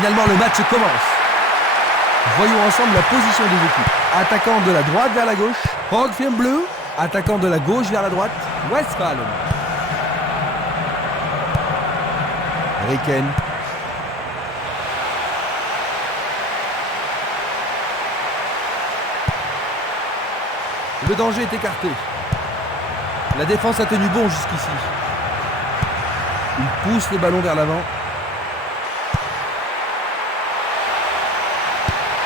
finalement, le match commence. Voyons ensemble la position des équipes. Attaquant de la droite vers la gauche, Hoffenheim bleu. Attaquant de la gauche vers la droite, Westphalen. Riken. Le danger est écarté. La défense a tenu bon jusqu'ici. Il pousse le ballon vers l'avant.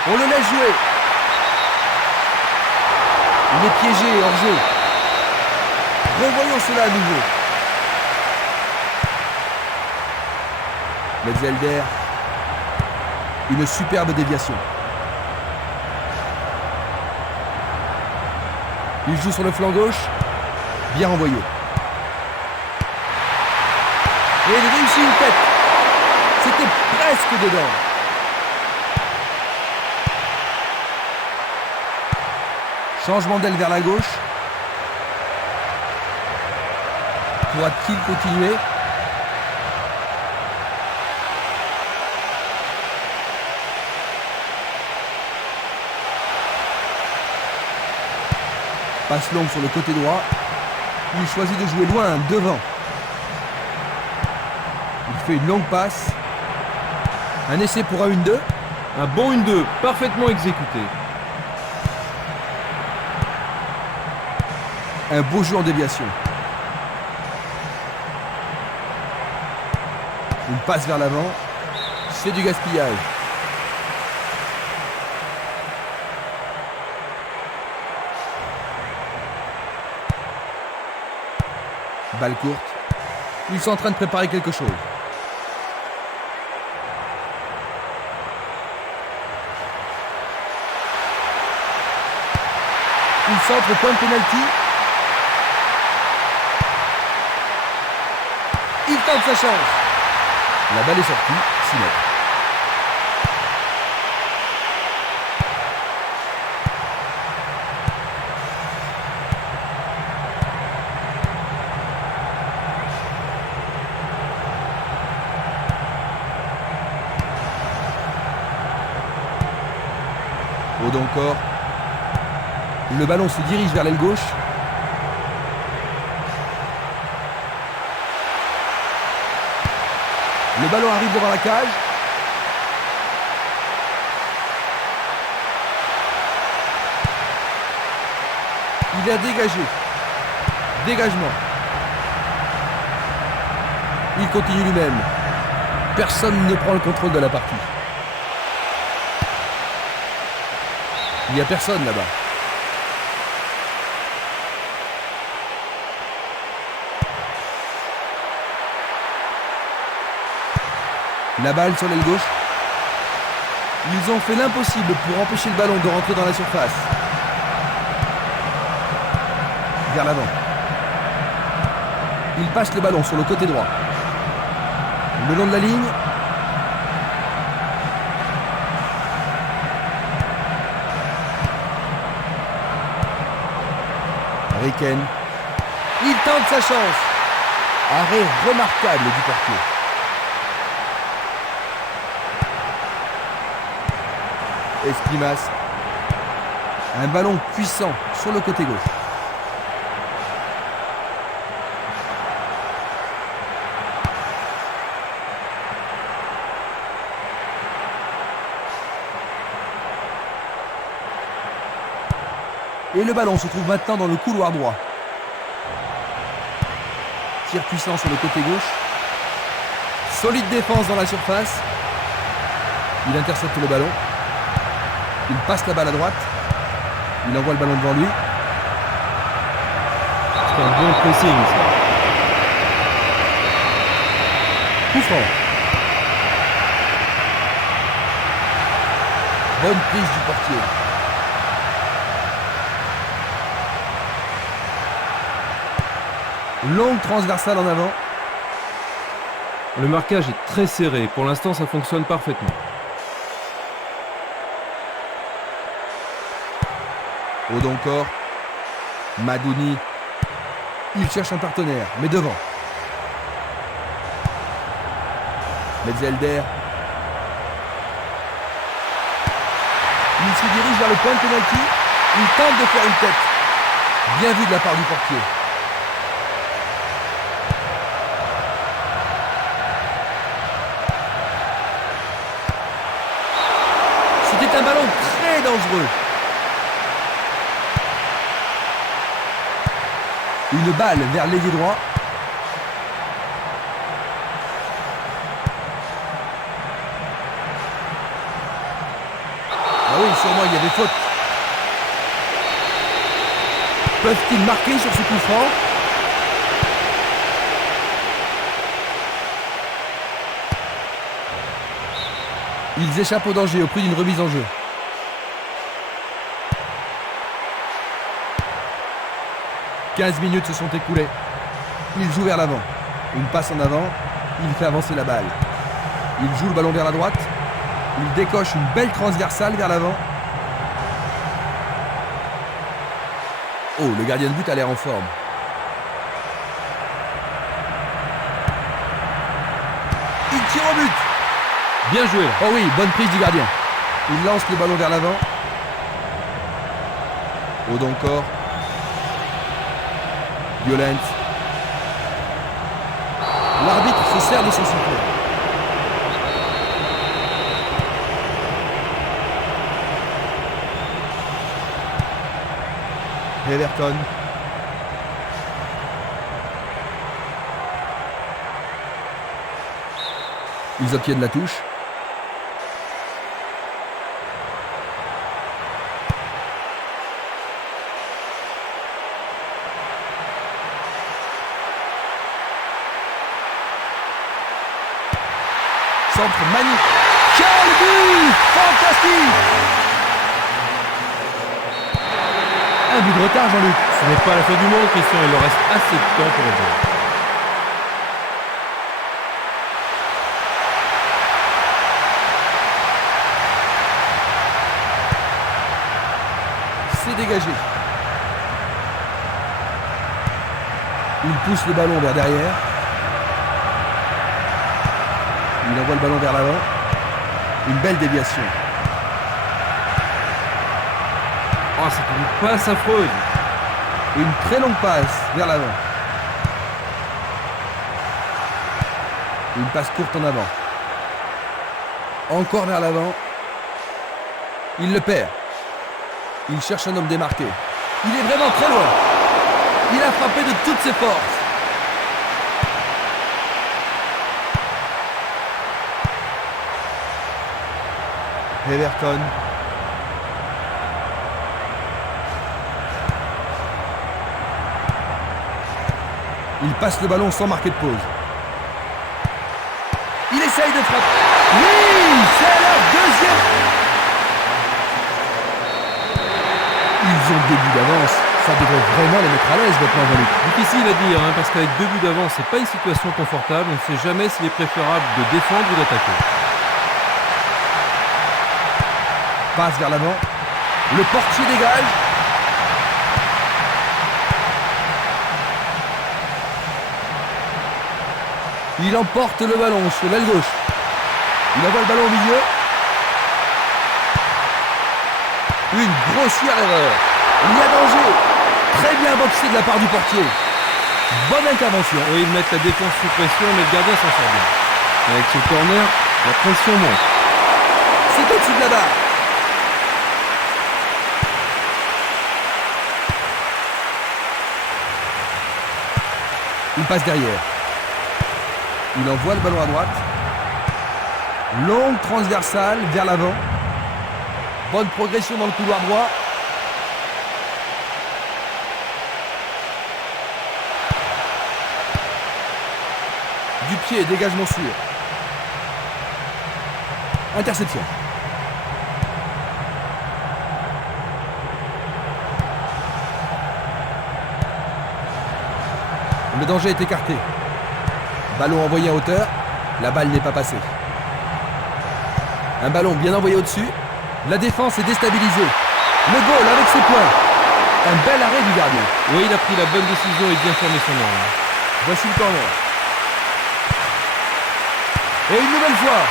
On le laisse jouer. Il est piégé hors jeu. Revoyons cela à nouveau. Metzelder. Une superbe déviation. Il joue sur le flanc gauche. Bien renvoyé. Et il réussit une tête. C'était presque dedans. Changement d'aile vers la gauche. Pourra-t-il continuer? Passe longue sur le côté droit. Il choisit de jouer loin, devant. Il fait une longue passe. Un essai pour un 1-2. Un bon 1-2, parfaitement exécuté. Un beau jeu en déviation. Une passe vers l'avant. C'est du gaspillage. Balle courte. Ils sont en train de préparer quelque chose. Il centre au point de pénalty. Il tente sa chance. La balle est sortie, 6 mètres. Odonkor. Le ballon se dirige vers l'aile gauche. Le ballon arrive devant la cage. Il a dégagé. Dégagement. Il continue lui-même. Personne ne prend le contrôle de la partie. Il n'y a personne là-bas. La balle sur l'aile gauche. Ils ont fait l'impossible pour empêcher le ballon de rentrer dans la surface. Vers l'avant. Il passe le ballon sur le côté droit. Le long de la ligne. Riken. Il tente sa chance. Arrêt remarquable du portier. Esprimas. Un ballon puissant sur le côté gauche. Et le ballon se trouve maintenant dans le couloir droit. Tir puissant sur le côté gauche. Solide défense dans la surface. Il intercepte le ballon. Il passe la balle à droite. Il envoie le ballon devant lui. C'est un bon pressing, ça. Coup franc. Bonne prise du portier. Longue transversale en avant. Le marquage est très serré. Pour l'instant, ça fonctionne parfaitement. Odonkor. Madouni. Il cherche un partenaire, mais devant. Metzelder. Il se dirige vers le point de pénalty. Il tente de faire une tête. Bien vu de la part du portier. C'était un ballon très dangereux. Une balle vers l'ailier droit. Ah oui, sûrement il y avait faute. Peuvent-ils marquer sur ce coup franc? Ils échappent au danger au prix d'une remise en jeu. « 15 minutes se sont écoulées. Il joue vers l'avant. Une passe en avant. Il fait avancer la balle. Il joue le ballon vers la droite. Il décoche une belle transversale vers l'avant. Oh, le gardien de but a l'air en forme. Il tire au but. Bien joué là. Oh oui, bonne prise du gardien. Il lance le ballon vers l'avant. Haut encore. Violent. L'arbitre se sert de son sifflet. Everton. Ils obtiennent la touche. Centre magnifique. Quel but! Fantastique! Un but de retard, Jean-Luc. Ce n'est pas la fin du monde, Christian. Il leur reste assez de temps pour le jouer. C'est dégagé. Il pousse le ballon vers derrière. Il envoie le ballon vers l'avant. Une belle déviation. Oh, c'est une passe affreuse. Une très longue passe vers l'avant. Une passe courte en avant. Encore vers l'avant. Il le perd. Il cherche un homme démarqué. Il est vraiment très loin. Il a frappé de toutes ses forces. Everton. Il passe le ballon sans marquer de pause. Il essaye de frapper. Oui, c'est la deuxième. Ils ont 2 buts d'avance. Ça devrait vraiment les mettre à l'aise maintenant, Jean-Luc. Difficile à dire, parce qu'avec 2 buts d'avance, c'est pas une situation confortable. On ne sait jamais s'il est préférable de défendre ou d'attaquer. Passe vers l'avant. Le portier dégage. Il emporte le ballon sur l'aile gauche. Il envoie le ballon au milieu. Une grossière erreur. Il y a danger. Très bien boxé de la part du portier. Bonne intervention. Oui, ils mettent la défense sous pression, mais le gardien s'en sort bien. Avec ce corner, la pression monte. C'est au-dessus de la barre. Il passe derrière. Il envoie le ballon à droite. Longue transversale vers l'avant. Bonne progression dans le couloir droit. Du pied, dégagement sûr. Interception. Le danger est écarté. Ballon envoyé en hauteur. La balle n'est pas passée. Un ballon bien envoyé au-dessus. La défense est déstabilisée. Le goal avec ses points. Un bel arrêt du gardien. Oui, il a pris la bonne décision et bien formé son angle. Voici le corner. Et une nouvelle fois.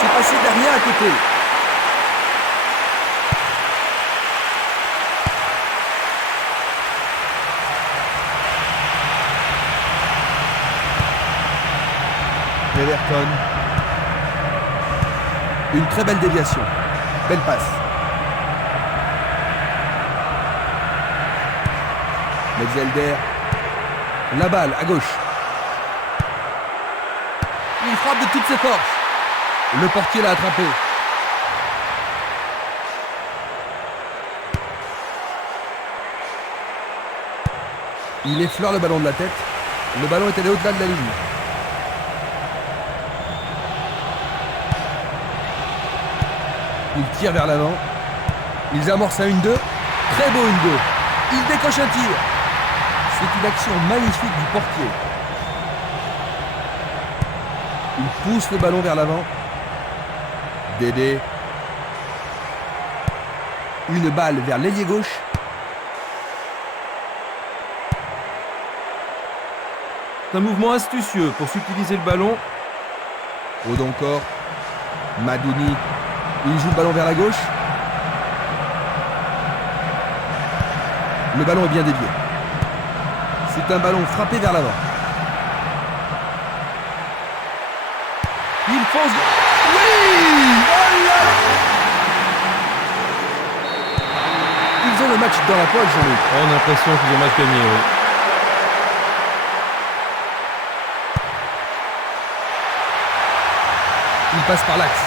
C'est passé derrière à côté. Everton. Une très belle déviation. Belle passe. Metzelder. La balle à gauche. Il frappe de toutes ses forces. Le portier l'a attrapé. Il effleure le ballon de la tête. Le ballon est allé au-delà de la ligne. Il tire vers l'avant. Ils amorcent un 1-2. Très beau 1-2. Il décoche un tir. C'est une action magnifique du portier. Il pousse le ballon vers l'avant. Dédé. Une balle vers l'ailier gauche. C'est un mouvement astucieux pour subtiliser le ballon. Odonkor. Madouni. Il joue le ballon vers la gauche. Le ballon est bien dévié. C'est un ballon frappé vers l'avant. Il fonce. Oui! Oh là là! Ils ont le match dans la poche, Jean-Luc. On a l'impression qu'ils ont match gagné, oui. Il passe par l'axe.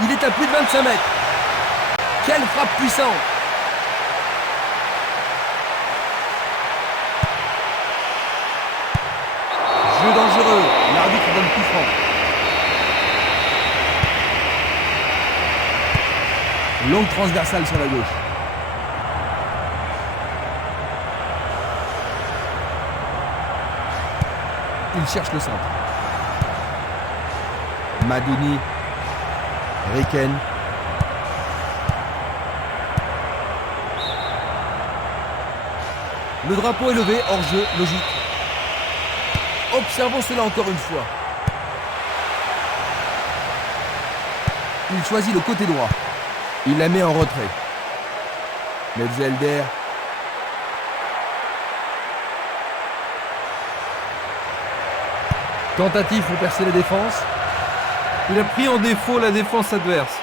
Il est à plus de 25 mètres. Quelle frappe puissante! Jeu dangereux. L'arbitre donne coup franc. Longue transversale sur la gauche. Il cherche le centre. Madouni. Riken. Le drapeau est levé, hors jeu, logique. Observons cela encore une fois. Il choisit le côté droit. Il la met en retrait. Metzelder. Tentative pour percer la défense. Il a pris en défaut la défense adverse.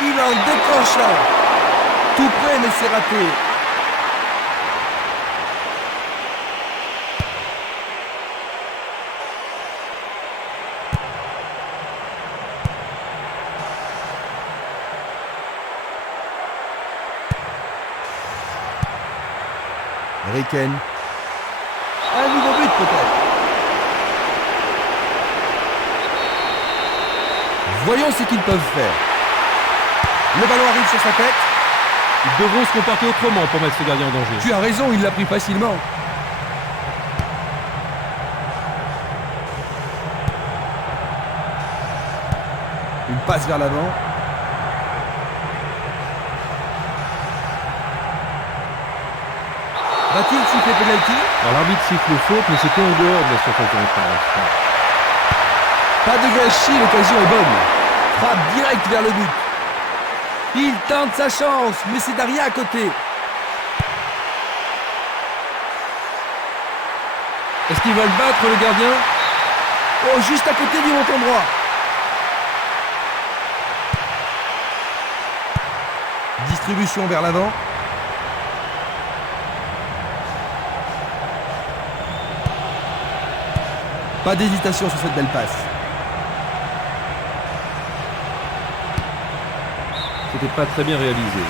Il en décroche un. Tout près, mais c'est raté. Riken. Un nouveau but peut-être. Voyons ce qu'ils peuvent faire. Le ballon arrive sur sa tête. Ils devront se comporter autrement pour mettre ce gardien en danger. Tu as raison, il l'a pris facilement. Une passe vers l'avant. Va-t-il siffler penalty? Alors l'arbitre siffle faute, mais c'était en dehors de la surface de réparation. Pas de gâchis, l'occasion est bonne. Frappe direct vers le but. Il tente sa chance, mais c'est Daria à côté. Est-ce qu'il va le battre, le gardien? Oh, juste à côté du montant droit. Distribution vers l'avant. Pas d'hésitation sur cette belle passe. C'était pas très bien réalisé.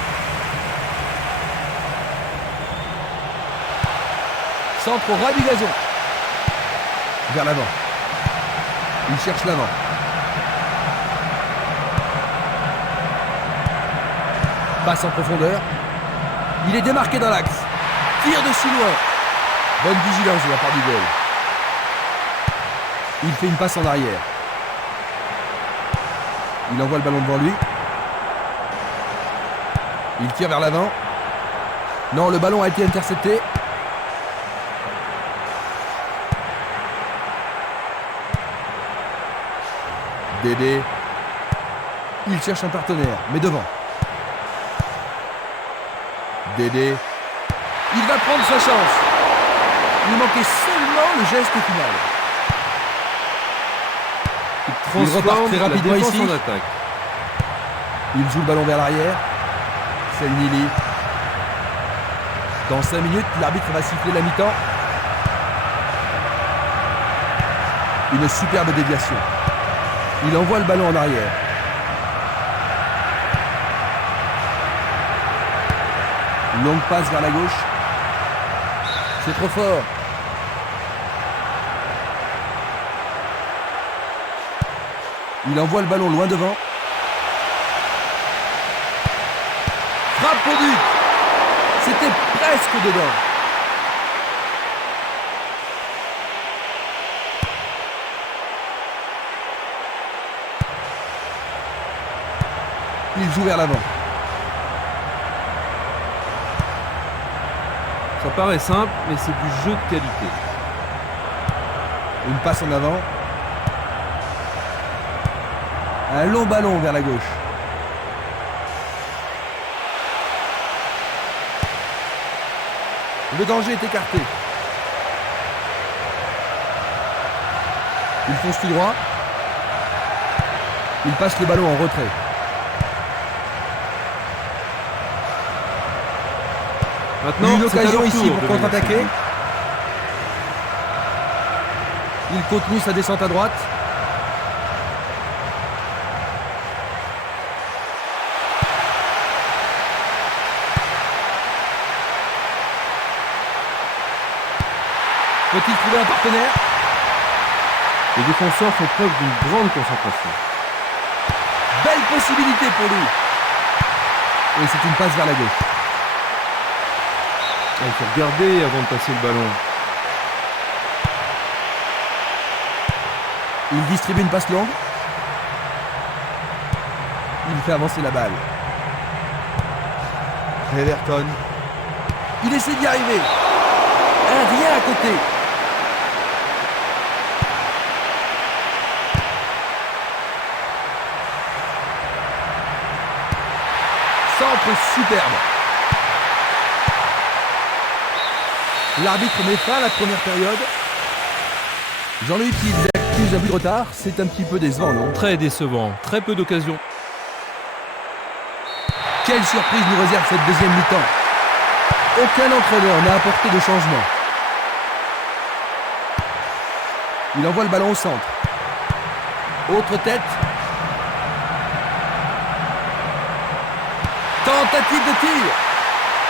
Centre au ras du gazon. Vers l'avant. Il cherche l'avant. Passe en profondeur. Il est démarqué dans l'axe. Tire de si loin. Bonne vigilance de la part du goal. Il fait une passe en arrière. Il envoie le ballon devant lui. Il tire vers l'avant. Non, le ballon a été intercepté. Dédé. Il cherche un partenaire, mais devant. Dédé. Il va prendre sa chance. Il manquait seulement le geste final. Il repart très rapidement la défense ici. en attaque. Il joue le ballon vers l'arrière. Selnili. Dans 5 minutes, l'arbitre va siffler la mi-temps. Une superbe déviation. Il envoie le ballon en arrière. Une longue passe vers la gauche. C'est trop fort. Il envoie le ballon loin devant. Frappe au but. C'était presque dedans. Il joue vers l'avant. Ça paraît simple, mais c'est du jeu de qualité. Une passe en avant. Un long ballon vers la gauche. Le danger est écarté. Il fonce tout droit. Il passe le ballon en retrait. Maintenant, Une c'est à occasion leur ici tour pour de contre-attaquer. mener. Il continue sa descente à droite. Peut-il trouver un partenaire? Les défenseurs font preuve d'une grande concentration. Belle possibilité pour lui. Et c'est une passe vers la gauche. Il faut regarder avant de passer le ballon. Il distribue une passe longue. Il fait avancer la balle. Everton. Il essaie d'y arriver. Un rien à côté. Centre superbe. L'arbitre met fin à la première période. Jean-Louis qui accuse un but de retard, c'est un petit peu décevant, non? Très décevant, très peu d'occasions. Quelle surprise nous réserve cette deuxième mi-temps. Aucun entraîneur n'a apporté de changement. Il envoie le ballon au centre. Autre tête. Tentative de tir.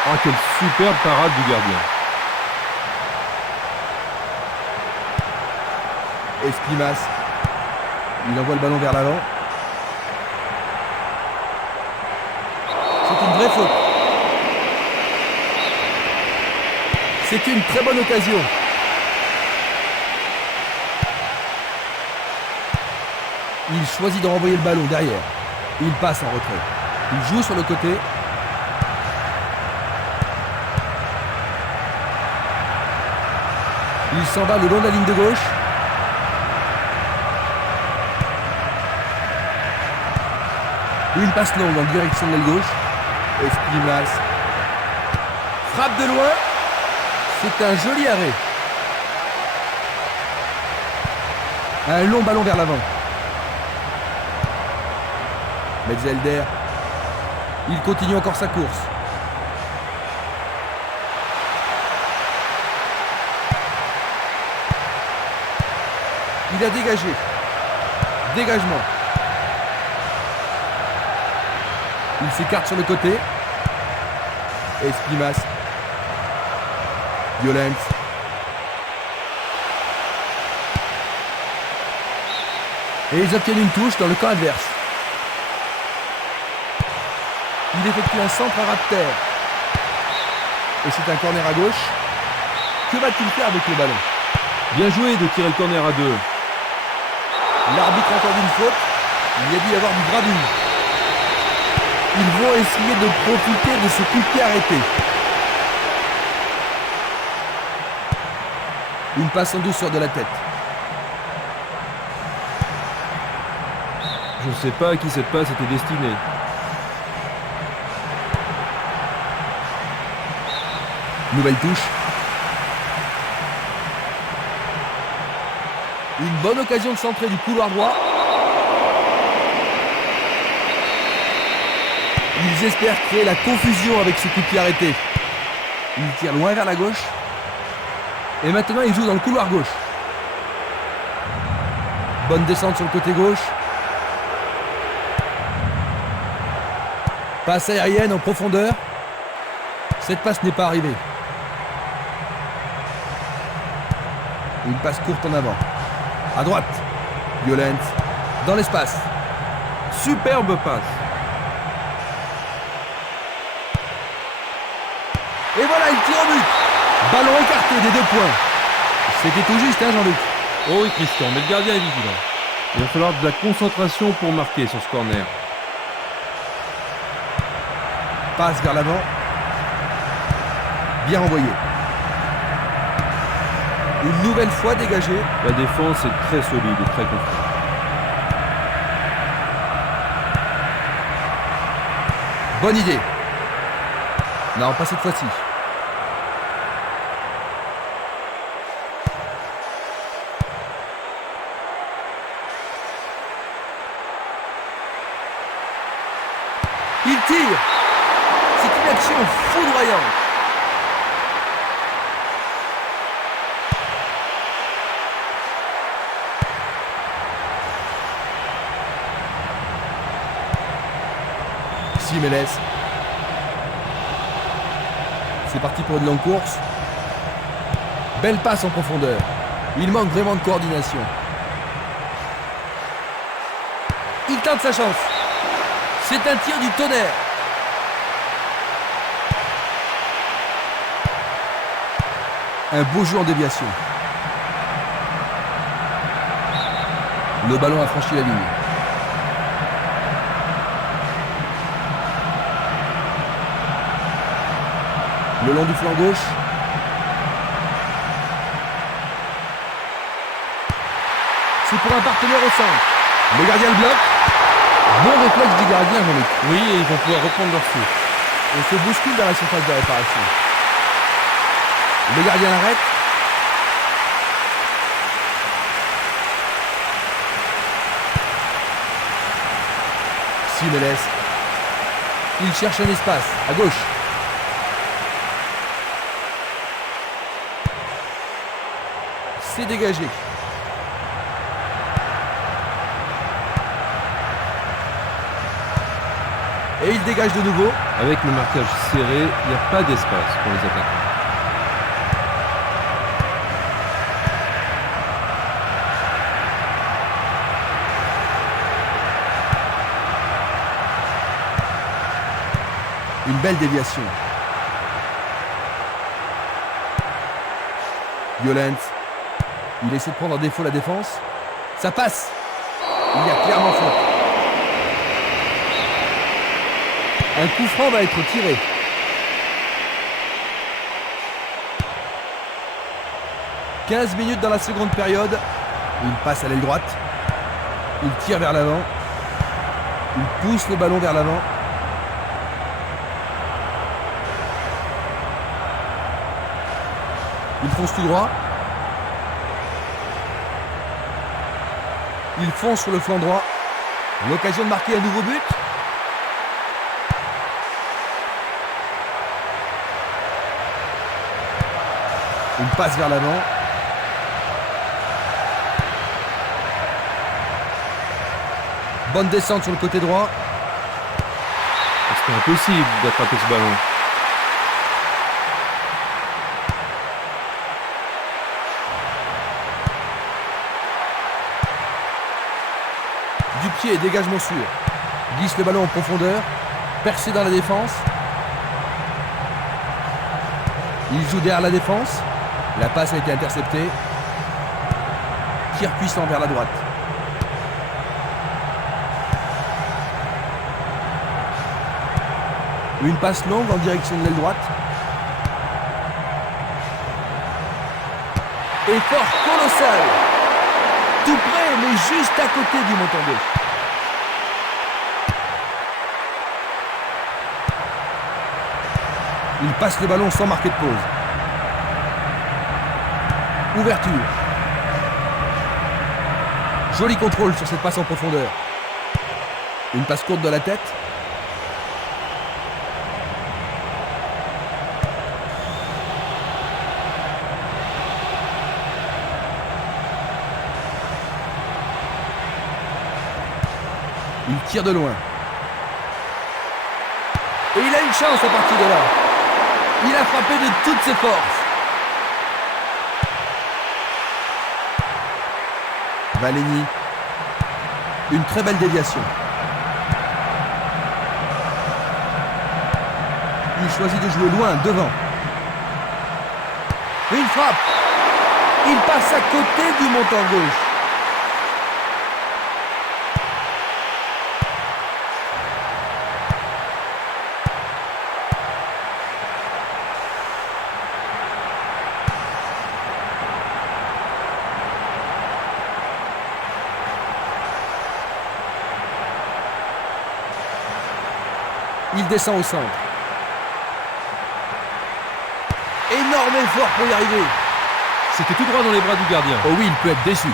Oh, quelle superbe parade du gardien. Esquimas. Il envoie le ballon vers l'avant. C'est une vraie faute. C'est une très bonne occasion. Il choisit de renvoyer le ballon derrière. Il passe en retrait. Il joue sur le côté. Il s'en va le long de la ligne de gauche. Une passe longue en direction de l'aile gauche. Esquimas. Frappe de loin. C'est un joli arrêt. Un long ballon vers l'avant. Metzelder. Il continue encore sa course. Il a dégagé. Dégagement. Il s'écarte sur le côté. Esquimas. Violence. Et ils obtiennent une touche dans le camp adverse. Il effectue un centre à ras de terre. Et c'est un corner à gauche. Que va-t-il faire avec le ballon? Bien joué de tirer le corner à deux. L'arbitre a accordé une faute. Il y a dû y avoir du gravure. Ils vont essayer de profiter de ce coup de pied arrêté. Une passe en douceur de la tête. Je ne sais pas à qui cette passe était destinée. Nouvelle touche. Une bonne occasion de centrer du couloir droit. Ils espèrent créer la confusion avec ce coup de pied arrêté. Ils tirent loin vers la gauche. Et maintenant, ils jouent dans le couloir gauche. Bonne descente sur le côté gauche. Passe aérienne en profondeur. Cette passe n'est pas arrivée. Une passe courte en avant. À droite. Violent. Dans l'espace. Superbe passe. Et voilà, il tire au but. Ballon écarté des 2 points. C'était tout juste, hein, Jean-Luc? Oh oui, Christian, mais le gardien est vigilant. Il va falloir de la concentration pour marquer sur ce corner. Passe vers l'avant. Bien envoyé. Une nouvelle fois dégagée. La défense est très solide et très confiante. Bonne idée. Non, pas cette fois-ci. Il tire. C'est une action foudroyante. Simeles. C'est parti pour une longue course. Belle passe en profondeur. Il manque vraiment de coordination. Il tente sa chance. C'est un tir du tonnerre. Un beau jeu en déviation. Le ballon a franchi la ligne. Le long du flanc gauche. C'est pour un partenaire au centre. Le gardien le bloque. Bon réflexe du gardien, Jean-Luc. Oui, et ils vont pouvoir reprendre leur souffle. On se bouscule dans la surface de réparation. Le gardien l'arrête. Simeles. Il cherche un espace, à gauche. C'est dégagé. Et il dégage de nouveau. Avec le marquage serré, il n'y a pas d'espace pour les attaquants. Une belle déviation. Violent. Il essaie de prendre en défaut la défense. Ça passe. Il y a clairement faute. Un coup franc va être tiré. « 15 minutes dans la seconde période. » Il passe à l'aile droite. Il tire vers l'avant. Il pousse le ballon vers l'avant. Il fonce tout droit. Il fonce sur le flanc droit. L'occasion de marquer un nouveau but. Une passe vers l'avant. Bonne descente sur le côté droit. C'est impossible d'attraper ce ballon. Du pied, dégagement sûr. Glisse le ballon en profondeur. Percé dans la défense. Il joue derrière la défense. La passe a été interceptée. Tir puissant vers la droite. Une passe longue en direction de l'aile droite. Effort colossal. Tout près, mais juste à côté du montant gauche. Il passe le ballon sans marquer de pause. Ouverture. Joli contrôle sur cette passe en profondeur. Une passe courte de la tête. Il tire de loin. Et il a une chance à partir de là. Il a frappé de toutes ses forces. Valény. Une très belle déviation. Il choisit de jouer loin, devant. Une frappe. Il passe à côté du montant gauche. Il descend au centre. Énorme effort pour y arriver. C'était tout droit dans les bras du gardien. Oh oui, il peut être déçu.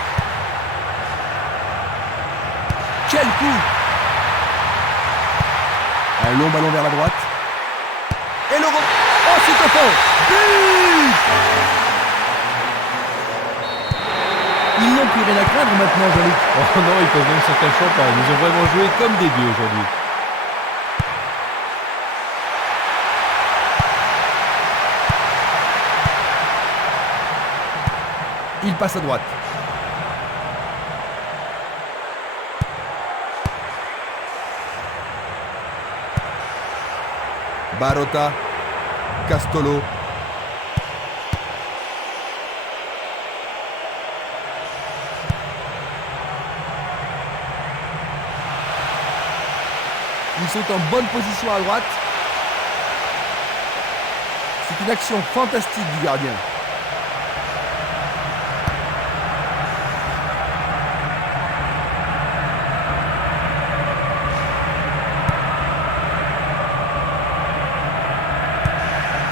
Quel coup! Un long ballon vers la droite. Et le oh, c'est au fond! But! Ils n'ont plus rien à craindre maintenant, Jean-Luc. Oh non, ils peuvent même sortir le champagne. Ils ont vraiment joué comme des dieux aujourd'hui. Il passe à droite. Barota, Castolo. Ils sont en bonne position à droite. C'est une action fantastique du gardien.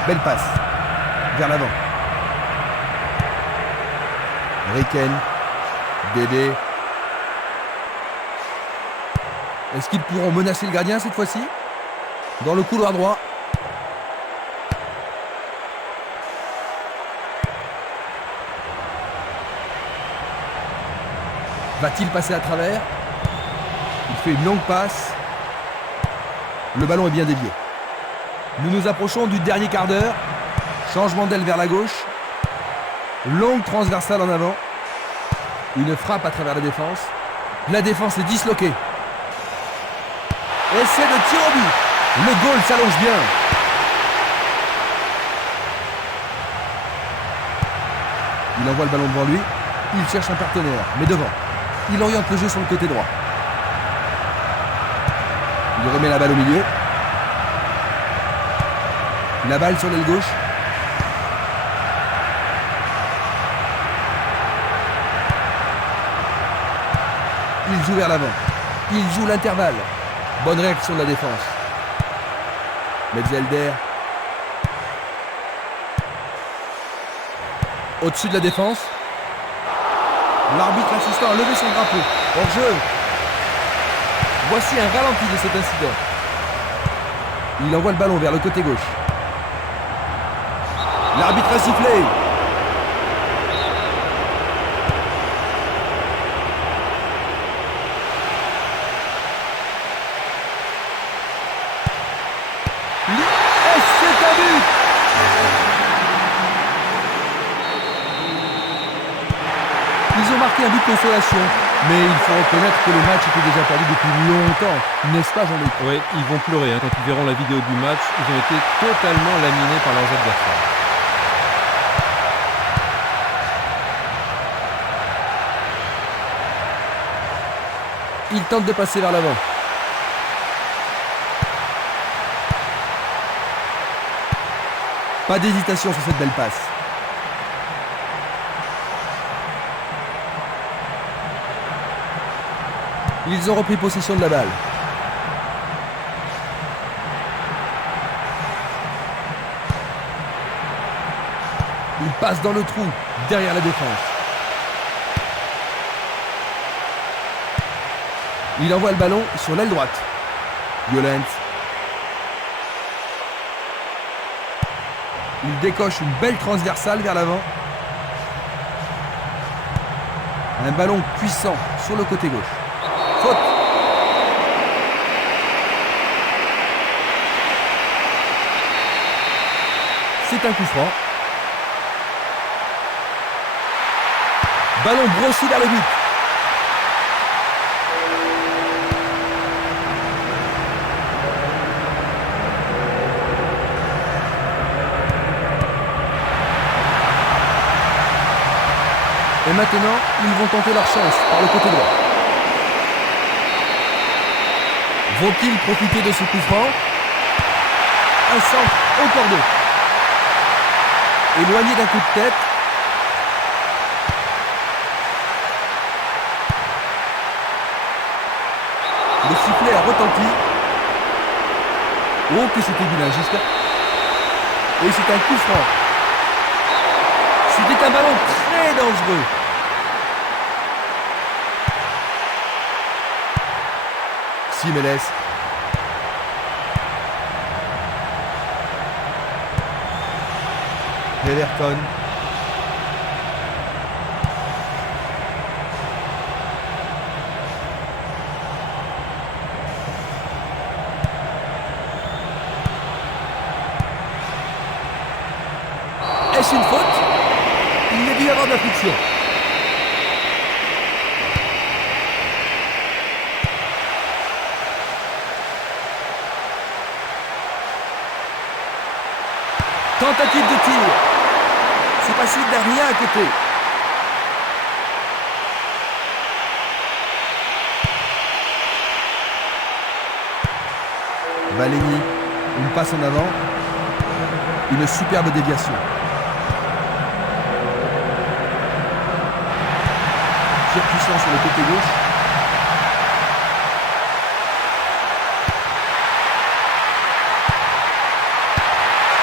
Belle passe. Vers l'avant. Riken. Dédé. Est-ce qu'ils pourront menacer le gardien cette fois-ci? Dans le couloir droit. Va-t-il passer à travers? Il fait une longue passe. Le ballon est bien dévié. Nous nous approchons du dernier quart d'heure. Changement d'aile vers la gauche. Longue transversale en avant. Une frappe à travers la défense. La défense est disloquée. Essai de tir au but. Le goal s'allonge bien. Il envoie le ballon devant lui. Il cherche un partenaire, mais devant. Il oriente le jeu sur le côté droit. Il remet la balle au milieu. La balle sur l'aile gauche. Il joue vers l'avant. Il joue l'intervalle. Bonne réaction de la défense. Metzelder. Au-dessus de la défense. L'arbitre assistant a levé son drapeau. Hors-jeu. Voici un ralenti de cet incident. Il envoie le ballon vers le côté gauche. L'arbitre a sifflé. Et c'est un but. Ils ont marqué un but de consolation, mais il faut reconnaître que le match était déjà perdu depuis longtemps, n'est-ce pas Jean-Luc? Oui, ils vont pleurer quand ils verront la vidéo du match. Ils ont été totalement laminés par leurs adversaires. Il tente de passer vers l'avant. Pas d'hésitation sur cette belle passe. Ils ont repris possession de la balle. Il passe dans le trou, derrière la défense. Il envoie le ballon sur l'aile droite. Violent. Il décoche une belle transversale vers l'avant. Un ballon puissant sur le côté gauche. Faute. C'est un coup franc. Ballon brossé vers le but. Et maintenant, ils vont tenter leur chance par le côté droit. Vont-ils profiter de ce coup franc? Un centre au cordeau. Éloigné d'un coup de tête. Le sifflet a retenti. Oh, que c'était bilinguiste. Et c'est un coup franc. C'était un ballon très dangereux. Simeles. Everton. Est-ce une faute? Il y a dû y avoir de la friction. Tentative de tir. C'est passé derrière à côté. Valény, une passe en avant. Une superbe déviation. Tir puissant sur le côté gauche.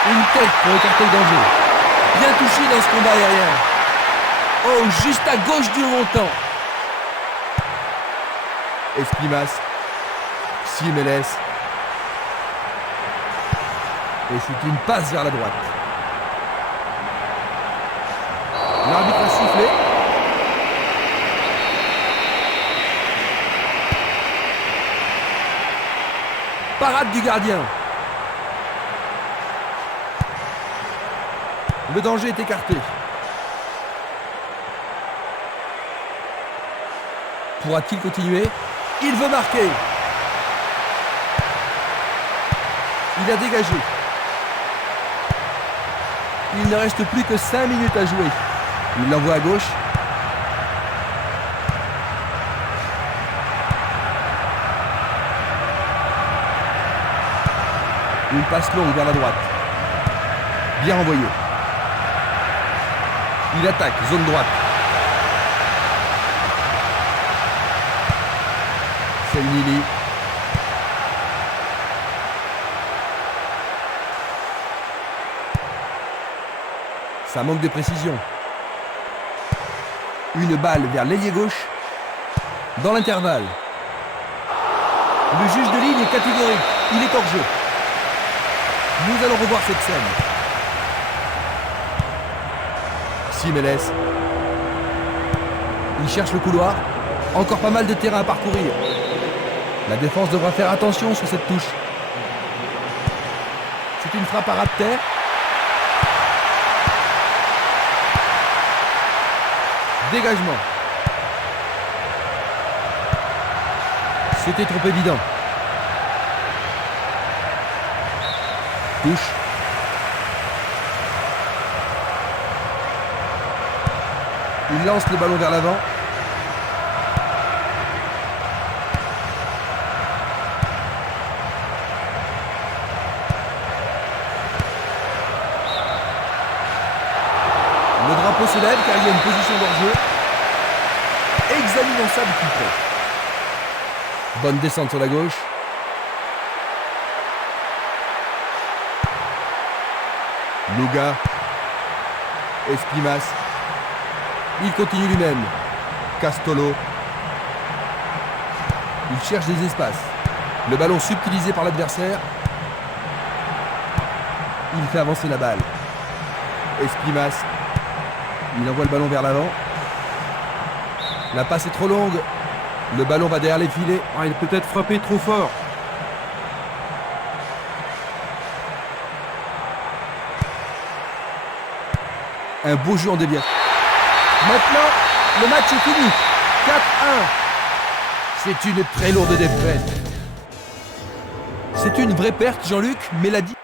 Une tête pour écarter le danger. Bien touché dans ce combat aérien. Oh, juste à gauche du montant. Esprimas. Simeles. Et c'est une passe vers la droite. L'arbitre a sifflé. Parade du gardien. Le danger est écarté. Pourra-t-il continuer? Il veut marquer. Il a dégagé. Il ne reste plus que 5 minutes à jouer. Il l'envoie à gauche. Une passe longue vers la droite. Bien envoyé. Il attaque, zone droite. Selnili. Ça manque de précision. Une balle vers l'ailier gauche. Dans l'intervalle. Le juge de ligne est catégorique. Il est hors jeu. Nous allons revoir cette scène. Simeles. Il cherche le couloir. Encore pas mal de terrain à parcourir. La défense devra faire attention sur cette touche. C'est une frappe à ras de terre. Dégagement. C'était trop évident. Touche. Il lance le ballon vers l'avant. Le drapeau se lève car il y a une position d'hors-jeu. Examinons ça de plus près. Bonne descente sur la gauche. Luga. Espimas. Il continue lui-même. Castolo. Il cherche des espaces. Le ballon subtilisé par l'adversaire. Il fait avancer la balle. Espimas. Il envoie le ballon vers l'avant. La passe est trop longue. Le ballon va derrière les filets. Ah, il a peut-être frappé trop fort. Un beau jeu en déviation. Maintenant, le match est fini. 4-1. C'est une très lourde défaite. C'est une vraie perte, Jean-Luc, mais l'a dit.